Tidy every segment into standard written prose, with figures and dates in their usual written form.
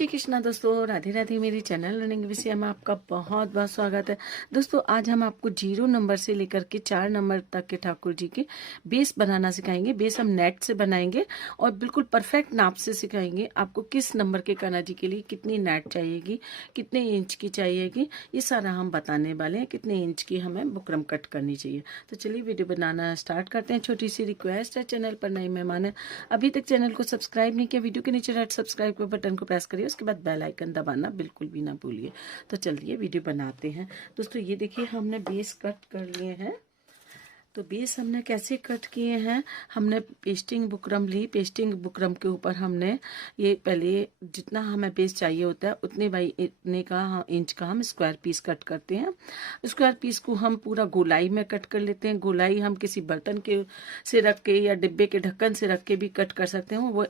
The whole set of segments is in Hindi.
श्री कृष्णा दोस्तों, राधे राधे। मेरी चैनल लर्निंग विषय में आपका बहुत बहुत स्वागत है। दोस्तों आज हम आपको 0 नंबर से लेकर के 4 नंबर तक के ठाकुर जी के बेस बनाना सिखाएंगे। बेस हम नेट से बनाएंगे और बिल्कुल परफेक्ट नाप से सिखाएंगे आपको किस नंबर के कान्हा जी के लिए कितनी नेट चाहिएगी, कितने इंच की चाहिएगी, ये सारा हम बताने वाले हैं। कितने इंच की हमें बुकरम कट करनी चाहिए। तो चलिए वीडियो बनाना स्टार्ट करते हैं। छोटी सी रिक्वेस्ट है, चैनल पर नए मेहमान है, अभी तक चैनल को सब्सक्राइब नहीं किया, वीडियो के नीचे रेड सब्सक्राइब के बटन को प्रेस करिए, उसके बाद बेल आइकन दबाना बिल्कुल भी ना भूलिए। तो चलिए वीडियो बनाते हैं। दोस्तों ये देखिए हमने बेस कट कर लिए हैं। तो बेस हमने कैसे कट किए हैं, हमने पेस्टिंग बुकरम ली। पेस्टिंग बुकरम के ऊपर हमने ये पहले जितना हमें बेस चाहिए होता है उतने बाई इतने का इंच का हम स्क्वायर पीस कट करते हैं। स्क्वायर पीस को हम पूरा गोलाई में कट कर लेते हैं। गोलाई हम किसी बर्तन के से रख के या डिब्बे के ढक्कन से रख के भी कट कर सकते हैं। वो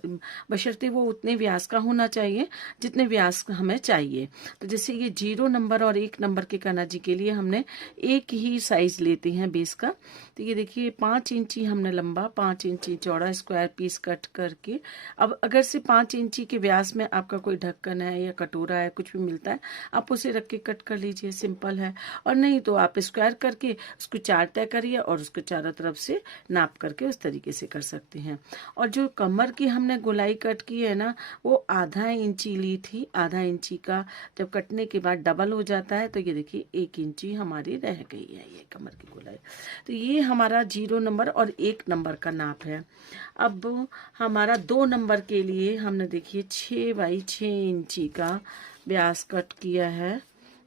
बशर्ते वो उतने व्यास का होना चाहिए जितने व्यास हमें चाहिए। तो जैसे ये 0 नंबर और 1 नंबर के कान्हा जी के लिए हमने एक ही साइज लेते हैं बेस का। तो ये देखिए 5 इंची हमने लंबा, 5 इंची चौड़ा स्क्वायर पीस कट करके, अब अगर से 5 इंची के व्यास में आपका कोई ढक्कन है या कटोरा है, कुछ भी मिलता है, आप उसे रख के कट कर लीजिए, सिंपल है। और नहीं तो आप स्क्वायर करके उसको 4 तय करिए और उसको चारों तरफ से नाप करके उस तरीके से कर सकते हैं। और जो कमर की हमने गोलाई कट की है ना, वो आधा इंची ली थी। आधा इंची का जब कटने के बाद डबल हो जाता है तो ये देखिए 1 इंची हमारी रह गई है ये कमर की गोलाई। तो ये हमारा 0 नंबर और 1 नंबर का नाप है। अब हमारा 2 नंबर के लिए हमने देखिए 6 बाई 6 इंची का व्यास कट किया है।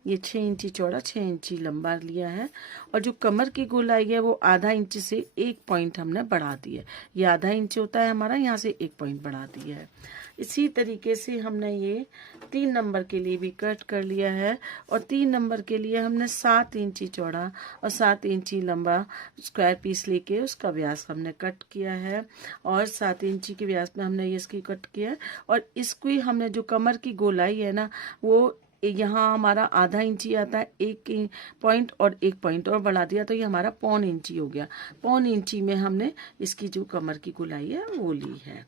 ये 6 इंची चौड़ा 6 इंची लंबा लिया है। और जो कमर की गोलाई है वो आधा इंच से 1 पॉइंट हमने बढ़ा दी है। ये आधा इंच होता है हमारा, यहाँ से 1 पॉइंट बढ़ा दिया है। इसी तरीके से हमने ये 3 नंबर के लिए भी कट कर लिया है। और 3 नंबर के लिए हमने 7 इंची चौड़ा और 7 इंची लंबा स्क्वायर पीस लेके उसका व्यास हमने कट किया है। और 7 इंची के व्यास में हमने ये इसकी कट किया है। और इसकी हमने जो कमर की गोलाई है ना, वो यहाँ हमारा आधा इंची आता है, 1 पॉइंट और 1 पॉइंट और बढ़ा दिया तो ये हमारा 1.25 इंची हो गया। 1.25 इंची में हमने इसकी जो कमर की गोलाई है वो ली है।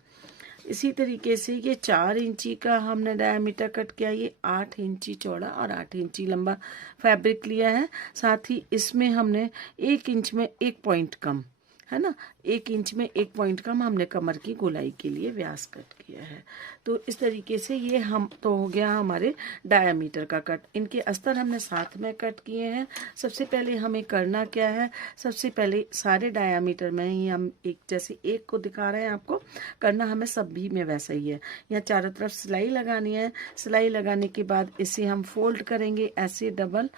इसी तरीके से ये 4 इंची का हमने डायमीटर कट किया। ये 8 इंची चौड़ा और 8 इंची लंबा फैब्रिक लिया है। साथ ही इसमें हमने 1 इंच में 1 पॉइंट कम, है ना, 1 इंच में 1 पॉइंट कम हमने कमर की गोलाई के लिए व्यास कट किया है। तो इस तरीके से ये हम तो हो गया हमारे डायामीटर का कट। इनके अस्तर हमने साथ में कट किए हैं। सबसे पहले हमें करना क्या है, सबसे पहले सारे डायामीटर में ही हम एक जैसे एक को दिखा रहे हैं आपको, करना हमें सभी में वैसा ही है। यहाँ चारों तरफ सिलाई लगानी है। सिलाई लगाने के बाद इसे हम फोल्ड करेंगे, ऐसे डबल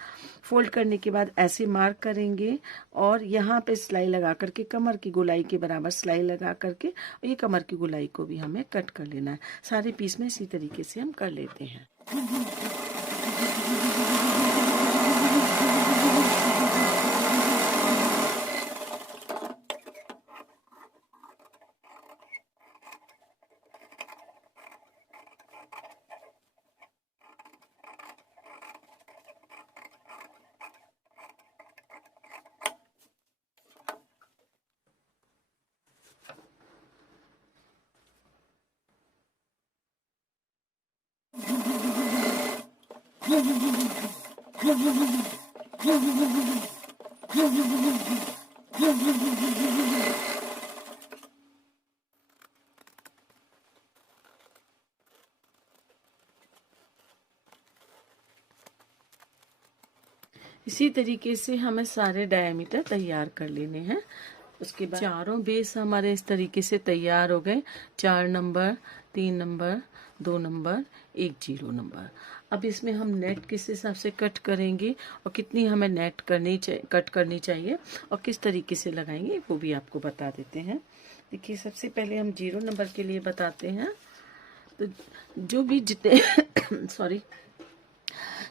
फोल्ड करने के बाद ऐसे मार्क करेंगे और यहाँ पे सिलाई लगा करके कमर की गोलाई के बराबर सिलाई लगा करके और ये कमर की गोलाई को भी हमें कट कर लेना है। सारे पीस में इसी तरीके से हम कर लेते हैं। इसी तरीके से हमें सारे डायमीटर तैयार कर लेने हैं। उसके बाद चारों बेस हमारे इस तरीके से तैयार हो गए। 4 नंबर, 3 नंबर, 2 नंबर, 1 0 नंबर। अब इसमें हम नेट किस हिसाब से कट करेंगे और कितनी हमें नेट कट करनी चाहिए और किस तरीके से लगाएंगे वो भी आपको बता देते हैं। देखिए सबसे पहले हम 0 नंबर के लिए बताते हैं। तो जो भी जितने सॉरी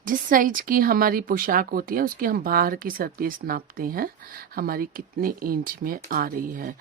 जिस साइज की हमारी पोशाक होती है उसकी हम बाहर की सरफेस नापते हैं, हमारी कितने इंच में आ रही है।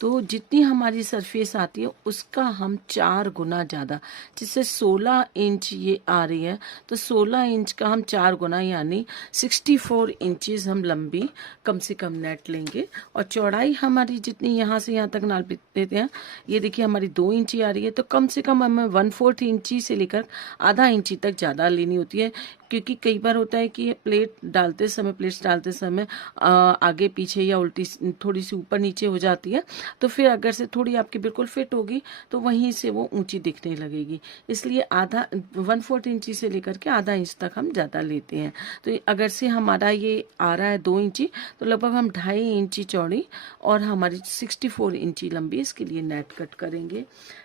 तो जितनी हमारी सरफेस आती है उसका हम 4 गुना ज़्यादा, जिससे 16 इंच ये आ रही है, तो 16 इंच का हम 4 गुना यानी 64 इंचेस हम लंबी कम से कम नेट लेंगे। और चौड़ाई हमारी जितनी यहाँ से यहाँ तक नाप लेते हैं, ये देखिए हमारी 2 इंची आ रही है, तो कम से कम हमें 1/4 इंची से लेकर आधा इंची तक ज़्यादा लेनी होती है। क्योंकि कई बार होता है कि प्लेट्स डालते समय आगे पीछे या उल्टी थोड़ी सी ऊपर नीचे हो जाती है, तो फिर अगर से थोड़ी आपकी बिल्कुल फिट होगी तो वहीं से वो ऊंची दिखने लगेगी। इसलिए आधा 1/4 इंची से लेकर के आधा इंच तक हम ज़्यादा लेते हैं। तो अगर से हमारा ये आ रहा है 2 इंची, तो लगभग हम 2.5 इंची चौड़ी और हमारी 64 इंची लंबी इसके लिए नेट कट करेंगे।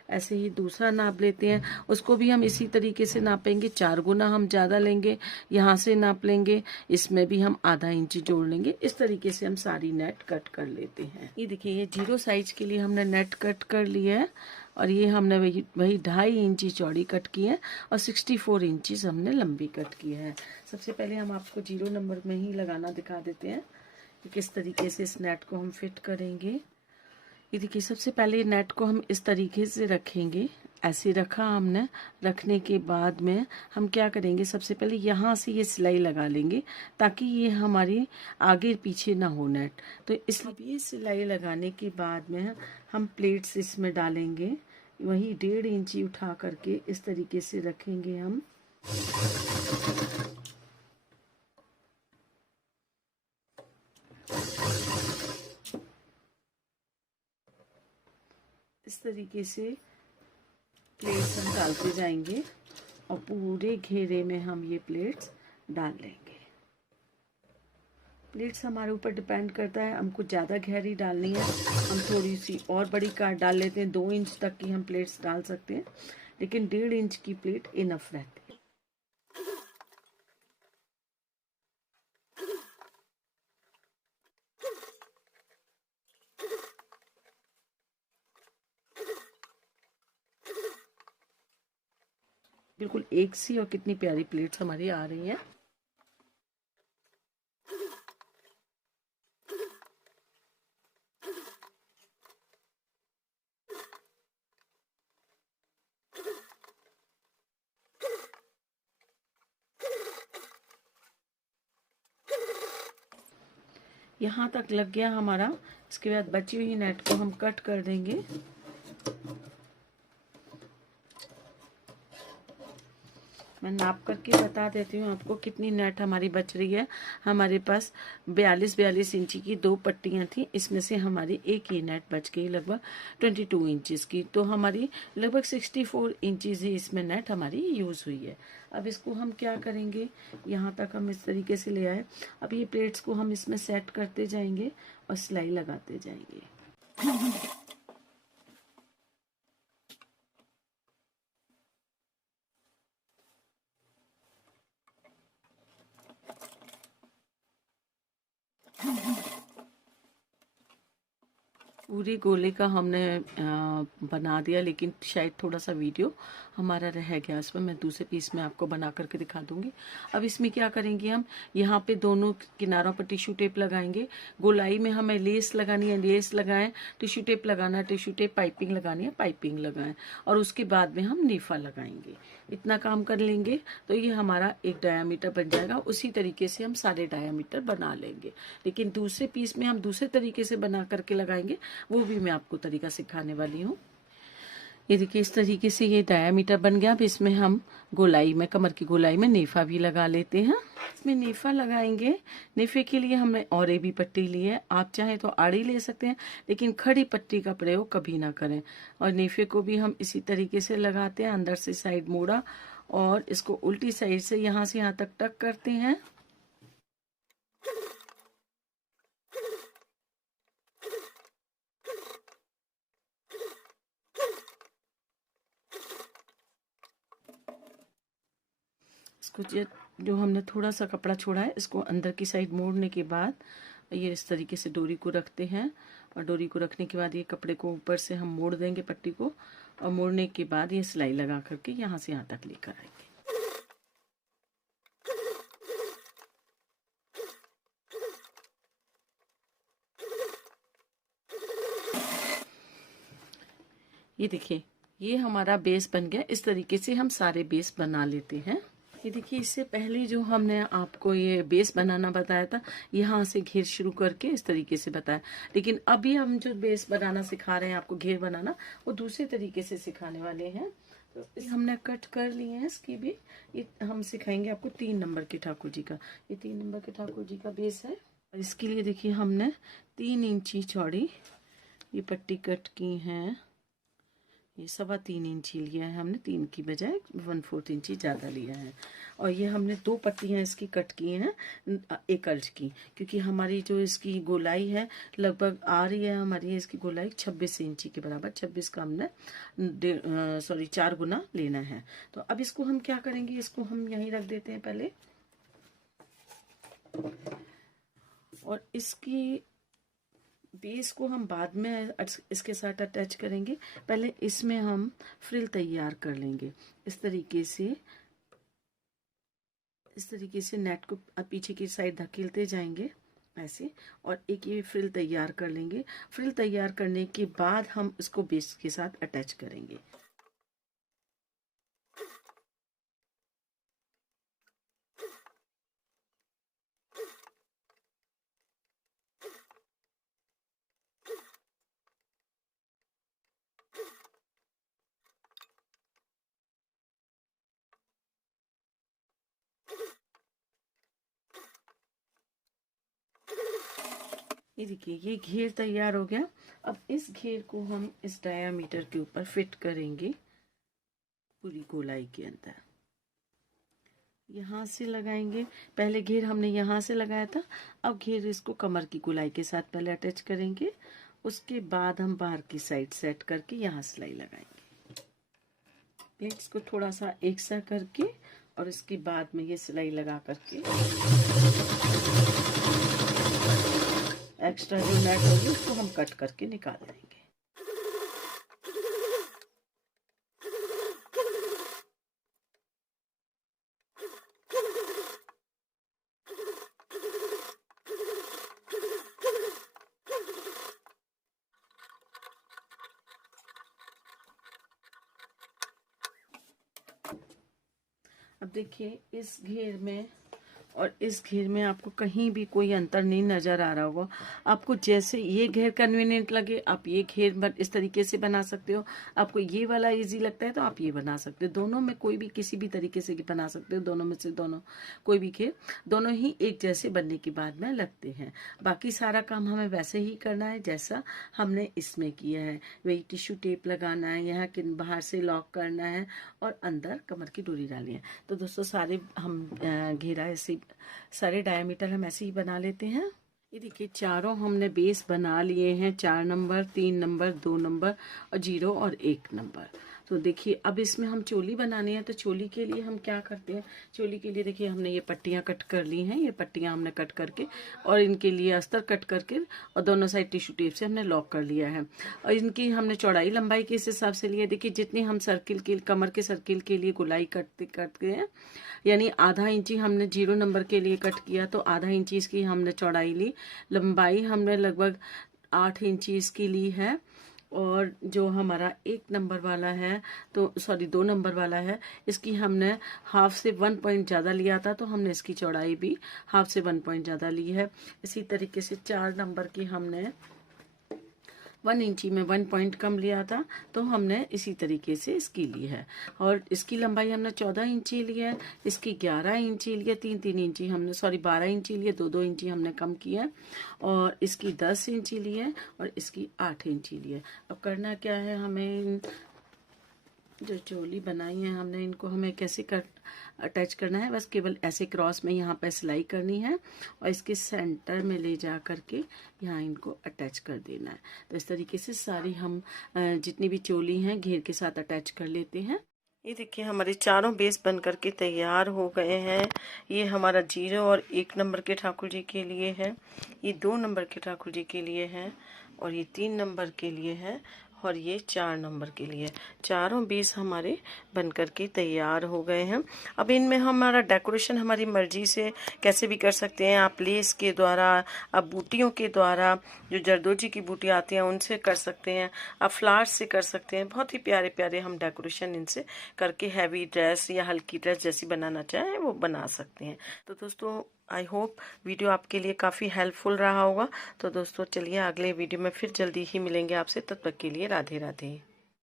ऐसे ही दूसरा नाप लेते हैं, उसको भी हम इसी तरीके से नापेंगे, 4 गुना हम ज़्यादा लेंगे, यहाँ से नाप लेंगे, इसमें भी हम आधा इंची जोड़ लेंगे। इस तरीके से हम सारी नेट कट कर लेते हैं। ये देखिए ये 0 साइज के लिए हमने नेट कट कर लिया है और ये हमने वही 2.5 इंची चौड़ी कट की है और 64 इंचीज हमने लंबी कट की है। सबसे पहले हम आपको 0 नंबर में ही लगाना दिखा देते हैं कि किस तरीके से इस नेट को हम फिट करेंगे। ये देखिए सबसे पहले नेट को हम इस तरीके से रखेंगे, ऐसे रखा हमने। रखने के बाद में हम क्या करेंगे, सबसे पहले यहाँ से ये सिलाई लगा लेंगे ताकि ये हमारी आगे पीछे ना हो नेट। तो इसलिए सिलाई लगाने के बाद में हम प्लेट्स इसमें डालेंगे, वही 1.5 इंची उठा करके इस तरीके से रखेंगे हम। इस तरीके से प्लेट्स हम डालते जाएंगे और पूरे घेरे में हम ये प्लेट्स डाल लेंगे। प्लेट्स हमारे ऊपर डिपेंड करता है, हमको ज़्यादा गहरी डालनी है, हम थोड़ी सी और बड़ी काट डाल लेते हैं। 2 इंच तक की हम प्लेट्स डाल सकते हैं, लेकिन 1.5 इंच की प्लेट इनफ रहती है। बिल्कुल एक सी और कितनी प्यारी प्लेट्स हमारी आ रही हैं। यहाँ तक लग गया हमारा। इसके बाद बची हुई नेट को हम कट कर देंगे। मैं नाप करके बता देती हूँ आपको कितनी नेट हमारी बच रही है। हमारे पास 42 इंची की 2 पट्टियाँ थी, इसमें से हमारी एक ही नेट बच गई लगभग 22 इंचेस की। तो हमारी लगभग 64 इंचेस ही इसमें नेट हमारी यूज़ हुई है। अब इसको हम क्या करेंगे, यहाँ तक हम इस तरीके से ले आए। अब ये प्लेट्स को हम इसमें सेट करते जाएंगे और सिलाई लगाते जाएंगे। पूरे गोले का हमने बना दिया, लेकिन शायद थोड़ा सा वीडियो हमारा रह गया, इसमें मैं दूसरे पीस में आपको बना करके दिखा दूंगी। अब इसमें क्या करेंगे, हम यहाँ पे दोनों किनारों पर टिश्यू टेप लगाएंगे। गोलाई में हमें लेस लगानी है, लेस लगाएं, टिश्यू टेप लगाना है, टिश्यू टेप, पाइपिंग लगानी है, पाइपिंग लगाएं, और उसके बाद में हम नीफा लगाएंगे। इतना काम कर लेंगे तो ये हमारा एक डायामीटर बन जाएगा। उसी तरीके से हम सारे डायामीटर बना लेंगे, लेकिन दूसरे पीस में हम दूसरे तरीके से बना करके लगाएंगे, वो भी मैं आपको तरीका सिखाने वाली हूँ। ये देखिए इस तरीके से ये डायामीटर बन गया। अब इसमें हम गोलाई में, कमर की गोलाई में नेफा भी लगा लेते हैं। इसमें नेफा लगाएंगे। नेफे के लिए हमने औरे भी पट्टी ली है, आप चाहें तो आड़ी ले सकते हैं, लेकिन खड़ी पट्टी का प्रयोग कभी ना करें। और नेफे को भी हम इसी तरीके से लगाते हैं, अंदर से साइड मोड़ा और इसको उल्टी साइड से यहाँ से यहाँ तक टक करते हैं। इसको जो हमने थोड़ा सा कपड़ा छोड़ा है, इसको अंदर की साइड मोड़ने के बाद ये इस तरीके से डोरी को रखते हैं। और डोरी को रखने के बाद ये कपड़े को ऊपर से हम मोड़ देंगे पट्टी को, और मोड़ने के बाद ये सिलाई लगा करके यहाँ से यहाँ तक लेकर आएंगे। ये देखिए, ये हमारा बेस बन गया। इस तरीके से हम सारे बेस बना लेते हैं। ये देखिए, इससे पहले जो हमने आपको ये बेस बनाना बताया था, यहाँ से घेर शुरू करके इस तरीके से बताया, लेकिन अभी हम जो बेस बनाना सिखा रहे हैं आपको घेर बनाना, वो दूसरे तरीके से सिखाने वाले हैं। तो इस हमने कट कर लिए हैं इसकी भी। ये हम सिखाएंगे आपको 3 नंबर के ठाकुर जी का। ये 3 नंबर के ठाकुर जी का बेस है। और इसके लिए देखिए, हमने 3 इंची चौड़ी ये पट्टी कट की है। ये 3.25 इंची लिया है हमने, 3 की बजाय 1/4 इंची ज़्यादा लिया है। और ये हमने 2 पट्टियाँ इसकी कट की हैं 1 इंच की, क्योंकि हमारी जो इसकी गोलाई है लगभग आ रही है, हमारी इसकी गोलाई 26 इंची के बराबर। 26 का हमने 4 गुना लेना है। तो अब इसको हम क्या करेंगे, इसको हम यहीं रख देते हैं पहले, और इसकी बेस को हम बाद में इसके साथ अटैच करेंगे। पहले इसमें हम फ्रिल तैयार कर लेंगे। इस तरीके से नेट को पीछे की साइड धकेलते जाएंगे ऐसे, और एक ये फ्रिल तैयार कर लेंगे। फ्रिल तैयार करने के बाद हम इसको बेस के साथ अटैच करेंगे। ये देखिए, ये घेर तैयार हो गया। अब इस घेर को हम इस डायामीटर के ऊपर फिट करेंगे पूरी गोलाई के अंदर। यहाँ से लगाएंगे, पहले घेर हमने यहाँ से लगाया था, अब घेर इसको कमर की गोलाई के साथ पहले अटैच करेंगे। उसके बाद हम बाहर की साइड सेट करके यहाँ सिलाई लगाएंगे। प्लेट्स को थोड़ा सा एक सा करके, और इसके बाद में ये सिलाई लगा करके एक्स्ट्रा जो नेट होगी उसको हम कट करके निकाल देंगे। अब देखिए, इस घेर में और इस घेर में आपको कहीं भी कोई अंतर नहीं नजर आ रहा होगा। आपको जैसे ये घेर कन्वीनियंट लगे आप ये घेर इस तरीके से बना सकते हो। आपको ये वाला इजी लगता है तो आप ये बना सकते हो। दोनों में कोई भी किसी भी तरीके से बना सकते हो। दोनों में से कोई भी घेर दोनों ही एक जैसे बनने के बाद में लगते हैं। बाकी सारा काम हमें वैसे ही करना है जैसा हमने इसमें किया है। वही टिश्यू टेप लगाना है, यहाँ के बाहर से लॉक करना है और अंदर कमर की डोरी डालनी है। तो दोस्तों, सारे हम घेरा ऐसे सारे डायमीटर हम ऐसे ही बना लेते हैं। ये देखिए, चारों हमने बेस बना लिए हैं। 4 नंबर, 3 नंबर, 2 नंबर और 0 और 1 नंबर। तो देखिए, अब इसमें हम चोली बनानी है। तो चोली के लिए हम क्या करते हैं, चोली के लिए देखिए हमने ये पट्टियाँ कट कर ली हैं। ये पट्टियाँ हमने कट करके और इनके लिए अस्तर कट करके और दोनों साइड टिश्यू टेप से हमने लॉक कर लिया है। और इनकी हमने चौड़ाई लंबाई के इस हिसाब से लिया। देखिए, जितनी हम सर्किल के कमर के सर्किल के लिए गोलाई करते हैं, यानी आधा इंची हमने 0 नंबर के लिए कट किया, तो आधा इंची इसकी हमने चौड़ाई ली। लंबाई हमने लगभग 8 इंची इसकी ली है। और जो हमारा 1 नंबर वाला है, तो 2 नंबर वाला है, इसकी हमने हाफ से 1 पॉइंट ज़्यादा लिया था, तो हमने इसकी चौड़ाई भी हाफ से 1 पॉइंट ज़्यादा ली है। इसी तरीके से 4 नंबर की हमने 1 इंची में 1 पॉइंट कम लिया था, तो हमने इसी तरीके से इसकी ली है। और इसकी लंबाई हमने 14 इंची ली है, इसकी 11 इंची ली है, 3 इंची हमने 12 इंची ली है, 2 इंची हमने कम किया। और इसकी 10 इंची ली है और इसकी 8 इंची ली है। अब करना क्या है, हमें जो चोली बनाई है हमने, इनको हमें कैसे अटैच करना है, बस केवल ऐसे क्रॉस में यहाँ पे सिलाई करनी है और इसके सेंटर में ले जा करके यहाँ इनको अटैच कर देना है। तो इस तरीके से सारी हम जितनी भी चोली हैं घेर के साथ अटैच कर लेते हैं। ये देखिए, हमारे चारों बेस बन करके तैयार हो गए हैं। ये हमारा 0 और 1 नंबर के ठाकुर जी के लिए है, ये 2 नंबर के ठाकुर जी के लिए है और ये 3 नंबर के लिए है। और ये 4 नंबर के लिए। चारों बेस हमारे बनकर के तैयार हो गए हैं। अब इनमें हमारा डेकोरेशन हमारी मर्जी से कैसे भी कर सकते हैं। आप लेस के द्वारा, आप बूटियों के द्वारा, जो जरदोजी की बूटी आती हैं उनसे कर सकते हैं, आप फ्लावर्स से कर सकते हैं। बहुत ही प्यारे प्यारे हम डेकोरेशन इनसे करके हैवी ड्रेस या हल्की ड्रेस जैसी बनाना चाहें वो बना सकते हैं। तो दोस्तों आई होप वीडियो आपके लिए काफ़ी हेल्पफुल रहा होगा। तो दोस्तों चलिए अगले वीडियो में फिर जल्दी ही मिलेंगे आपसे। तब तक के लिए राधे राधे।